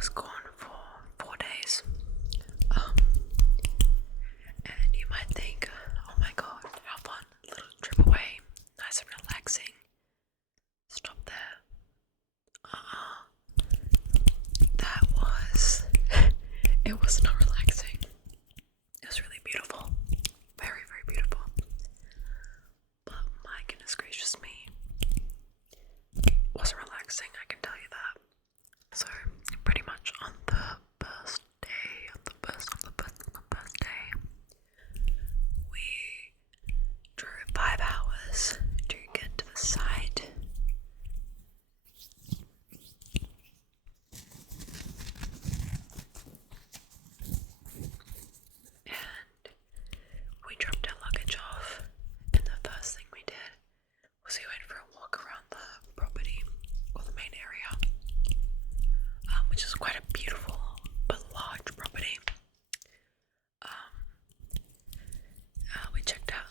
was gone for 4 days. And you might think, oh my god, how fun, little trip away, nice and relaxing. Stop there. That was, it was not relaxing. It was really beautiful. Very, very beautiful. But my goodness gracious me. It wasn't relaxing, I can tell you that. So, pretty much on the first day, we drove 5 hours to get to the site. And we dropped our luggage off, and the first thing we did was we went for a walk around the property, or the main area, which is quite a beautiful but large property. We checked out,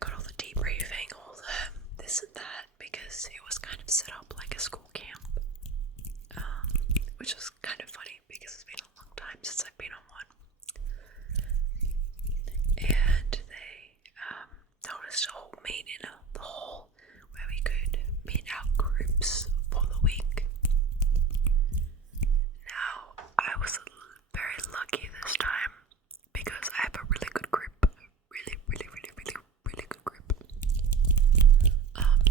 got all the debriefing, all the this and that, because it was kind of set up like a school camp, which was kind of funny because it's been a long time since I've been on one. And they told us to all meet in the hall where we could meet our groups for the week. Now, I was very lucky this time because I have a really good group. Really good group.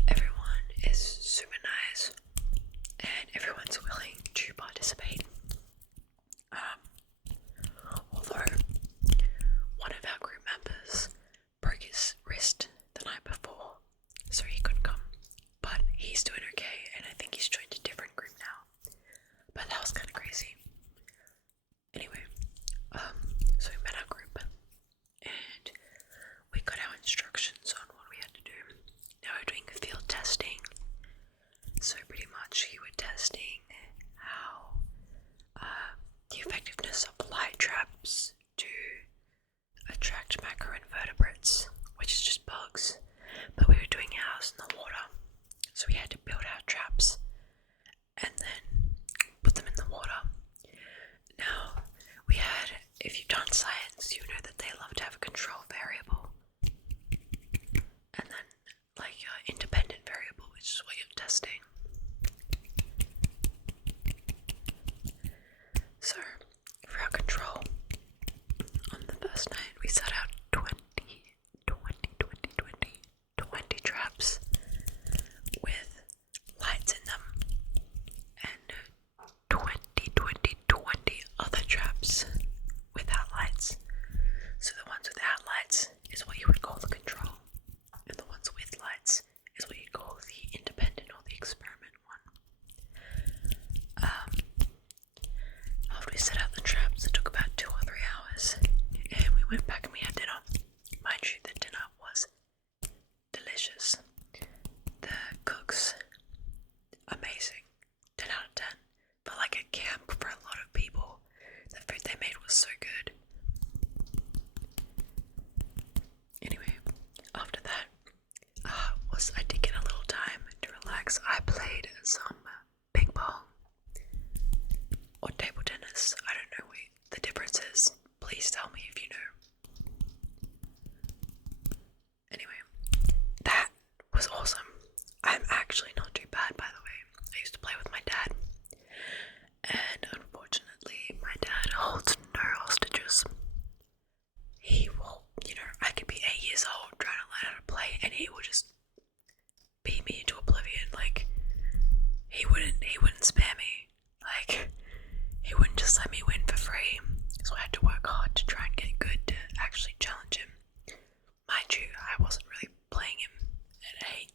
Everyone is super nice and everyone's willing to participate. Although one of our group members broke his wrist the night before, so he couldn't come. But he's doing okay, and I think he's joined a different group now. But that was kind of crazy. Anyway, so we met our group, and we got our instructions on what we had to do. Now we're doing field testing. So pretty much you were testing how the effectiveness of light traps to attract macroinvertebrates, which is just bugs. But we were doing ours in the water, so we had to build our traps and then put them in the water. Now, we had, if you've done science, you know that they love to have a control variable and then like your independent variable, which is what you're testing. So, for our control, on the first night we set out 20 traps with lights in them, and 20 other traps without lights. So the ones without lights is what you would call the control, and the ones with lights is what you call the independent or the experiment one. After we set out the traps, it took about 2 or 3 hours, and we went back and we had dinner. Mind you, the dinner was delicious. The cooks, amazing. 10 out of 10. Felt like a camp for a lot of people. The food they made was so good. Anyway, after that, I did get a little time to relax. I played some ping pong or table tennis. I don't know what the difference is. Please tell me if you know. Anyway, that was awesome. I'm actually not too bad, by the way. I used to play with my dad, and unfortunately my dad holds no hostages. He will, I could be 8 years old trying to learn how to play, and he will just beat me into oblivion. Like, he wouldn't spare me. Like, he wouldn't just let me win for free. So I had to work hard to try and get good to actually challenge him. Mind you, I wasn't really playing him at 8.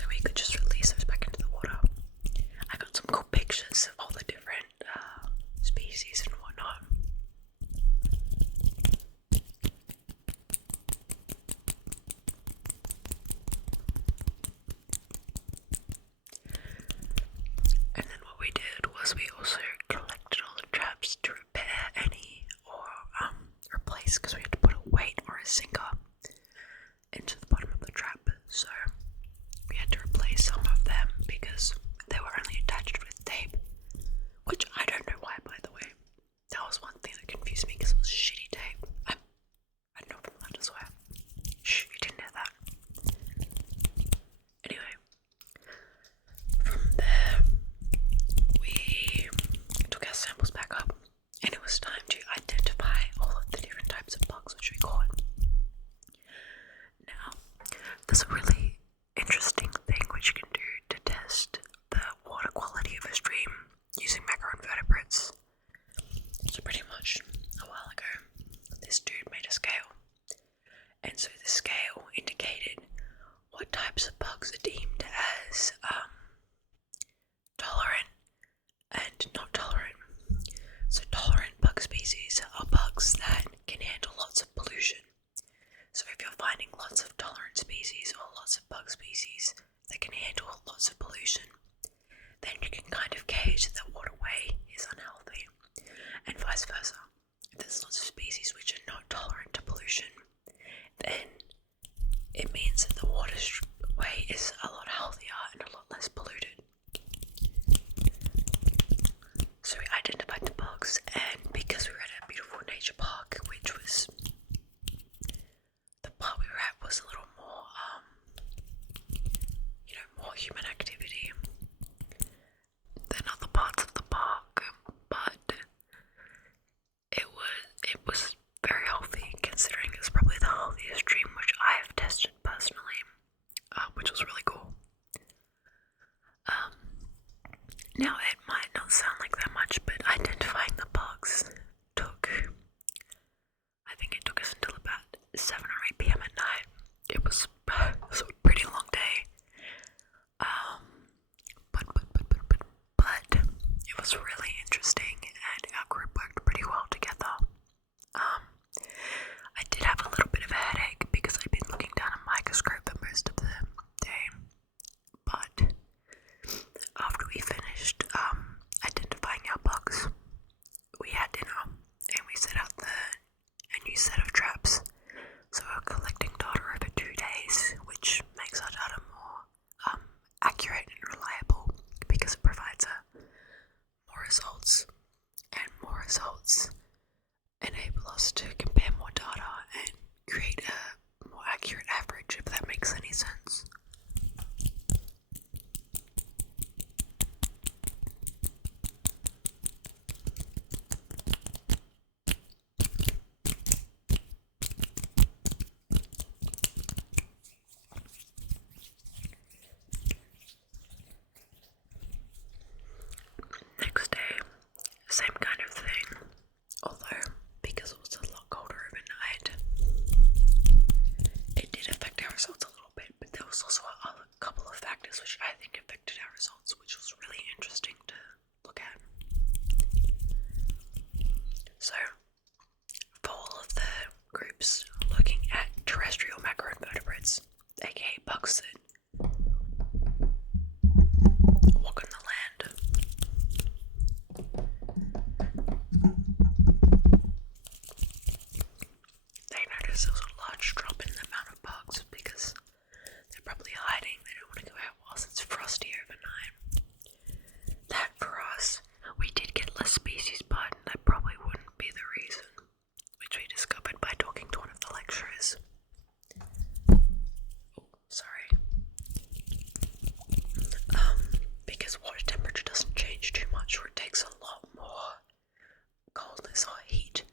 so we could just release those back into the water. I got some cool pictures of all the different species and whatnot. And then what we did was we also collected all the traps to repair any or replace, because we had to put a weight or a sinker into the bottom of the trap. So we had to replace some of them because they were only attached with tape, which I don't know why, by the way. That was one thing that confused me because it was shitty tape. I don't know if I'm allowed to swear. Shh, you didn't hear that. Anyway, from there we took our samples back up and it was time to identify all of the different types of bugs which we caught. Now, there's a really interesting thing which you can do to test the water quality of a stream using macroinvertebrates. So pretty much a while ago, this dude made a scale, and so the scale indicated what types of bugs are deemed as tolerant and not tolerant. So tolerant bug species are bugs that can handle lots of pollution. So if you're finding lots of tolerant species or lots of bug species that can handle lots of pollution, then you can kind of gauge that the waterway is unhealthy, and vice versa. If there's lots of species which are not tolerant to pollution, then it means that the waterway is a lot healthier and a lot less polluted. So we identified the bugs, and because we were at a beautiful nature park, which was the part we were at was a little more, more human activity than other parts of the park, but it was very healthy, considering it's probably the healthiest stream which I have tested personally, which was really cool. Now it might not sound like that much, but identifying the bugs I think it took us until about 7 or 8 p.m. at night. It was a pretty long day. But it was really interesting, and our group worked pretty well together. I did have a little bit of a headache because I'd been looking down a microscope for most of the day, but after we finished identifying our bugs, we had dinner and we set out a new set of traps. So we're collecting data over 2 days, which makes our data more accurate and reliable because it provides more results, and more results enable us to compare more data and create a more accurate average, if that makes any sense. Next day, same kind of thing, although because it was a lot colder overnight, it did affect our results a little bit, but there was also a couple of factors which I think affected our results, which was really interesting to look at. So, for all of the groups looking at terrestrial macroinvertebrates, aka bugs that walk on the land, they noticed there was a large drop in the amount of bugs because they're probably hiding. They don't want to go out whilst it's frosty overnight. That for us, we did get less species, but that probably wouldn't be the reason, which we discovered by talking to one of the lecturers. Oh, sorry. Because water temperature doesn't change too much, or it takes a lot more coldness or heat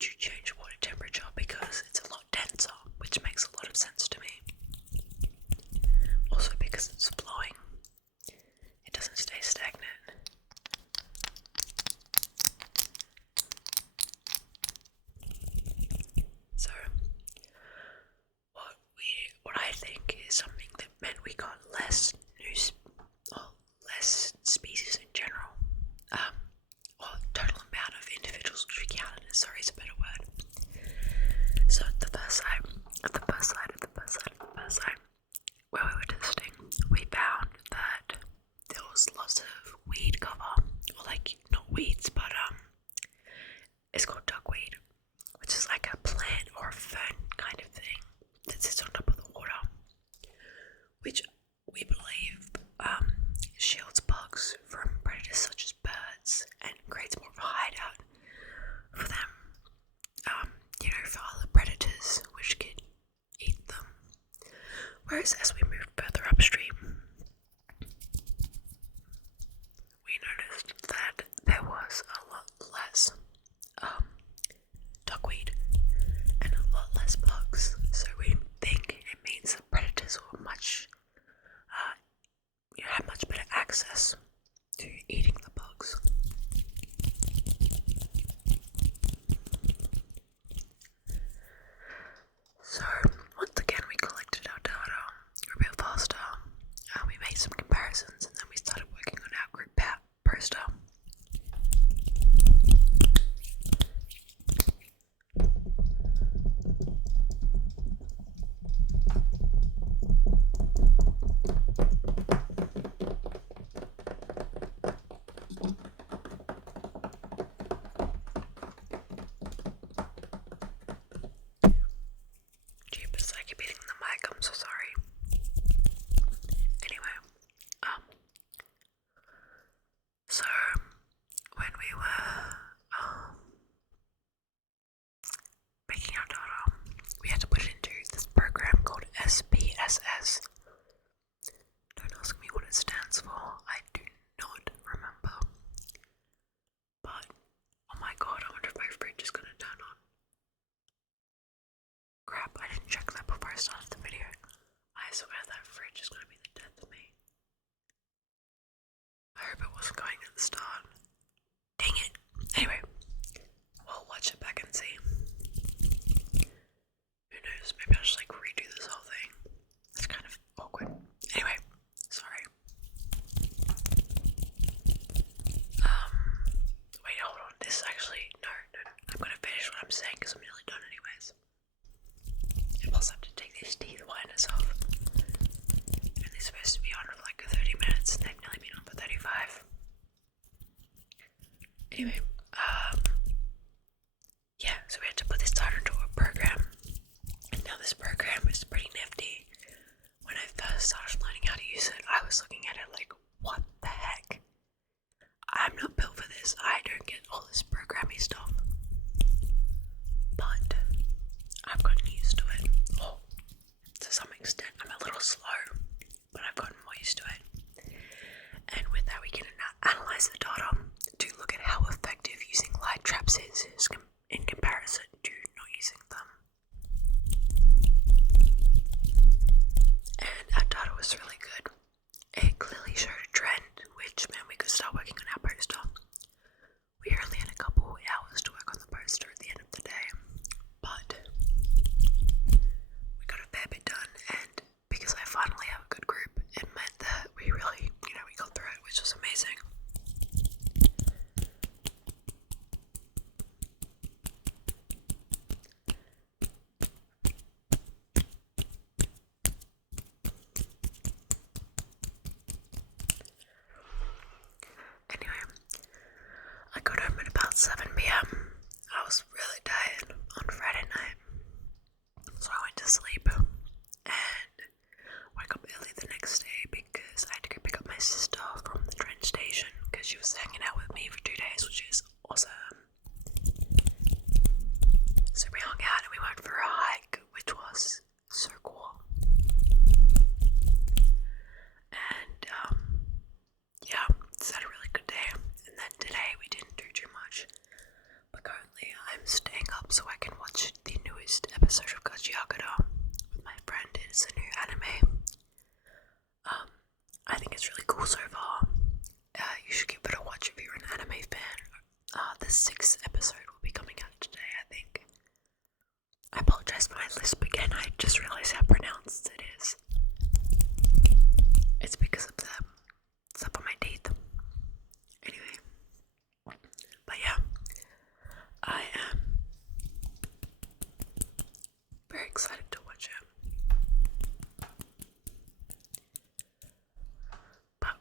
to change water temperature because it's a lot denser, which makes a lot of sense to me. Also because it's flowing, it doesn't stay stagnant. So what I think is something that meant we got less lots of weed cover, or like not weeds, but it's called duckweed, which is like a plant or a fern kind of thing that sits on top of the water, which we believe shields bugs from predators such as birds and creates more of a hideout for them, for other predators which could eat them. Whereas as we move further upstream, we noticed that there was a lot less duckweed and a lot less bugs. So we think it means that predators were had much better access to eating the bugs. So once again we collected our data a bit faster, we made some comparisons, and then we started working on our group poster. Jeepers, I keep hitting the mic, I'm so sorry. Anyway, so when we were making our data, we had to put it into this program called SPSS. Don't ask me what it stands for, I do not remember. But, oh my god, I wonder if my fridge is gonna turn on. Crap, I didn't check that before I started the video. I swear that fridge is gonna be the death of me. I hope it wasn't going at the start. Dang it. Anyway, we'll watch it back and see. Who knows, maybe I'll just like redo this whole thing. It's kind of awkward. Anyway, sorry. Wait, hold on. This is actually, no. I'm gonna finish what I'm saying because I'm nearly done anyways. And plus I have to take these teeth whiteners off. And they're supposed to be on for like 30 minutes, and they've nearly been on for 35. Anyway, yeah, so we had to put this data into a program. And now this program is pretty nifty. When I first started learning how to use it, I was looking at it like, what the heck? I'm not built for this. I don't get all this programming stuff. But I've gotten used to it. Oh, to some extent. I'm a little slow, but I've gotten more used to it. And with that, we can analyze the data to look at how effective using light traps is in comparison to not using them. And our data was really good. It clearly showed a trend, which meant we could start working on our poster. We only had a couple hours to work on the poster at the end of the day, but we got a fair bit done, and because I finally have a good group, it meant that we really, we got through it, which was amazing. Anyway, I got home at about 7 p.m. I was really tired on Friday night, so I went to sleep and woke up early the next day because I had to go pick up my sister from the train station because she was hanging out with me for 2 days, which is awesome. So we hung out and we went for a hike, which was so cool. And yeah, it's had a really good day. And then today we didn't do too much, but currently I'm staying up so I can watch the newest episode of Gachiyakura with my friend. It's a new anime. I think it's really cool so far. You should give it a watch if you're an anime fan. The 6th episode will be coming out today, I think. I apologize for my lisp again, I just realized how pronounced it is. It's because of the stuff on my teeth. Anyway. But yeah. I am very excited to watch it. But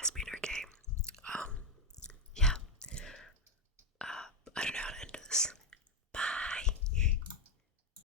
has been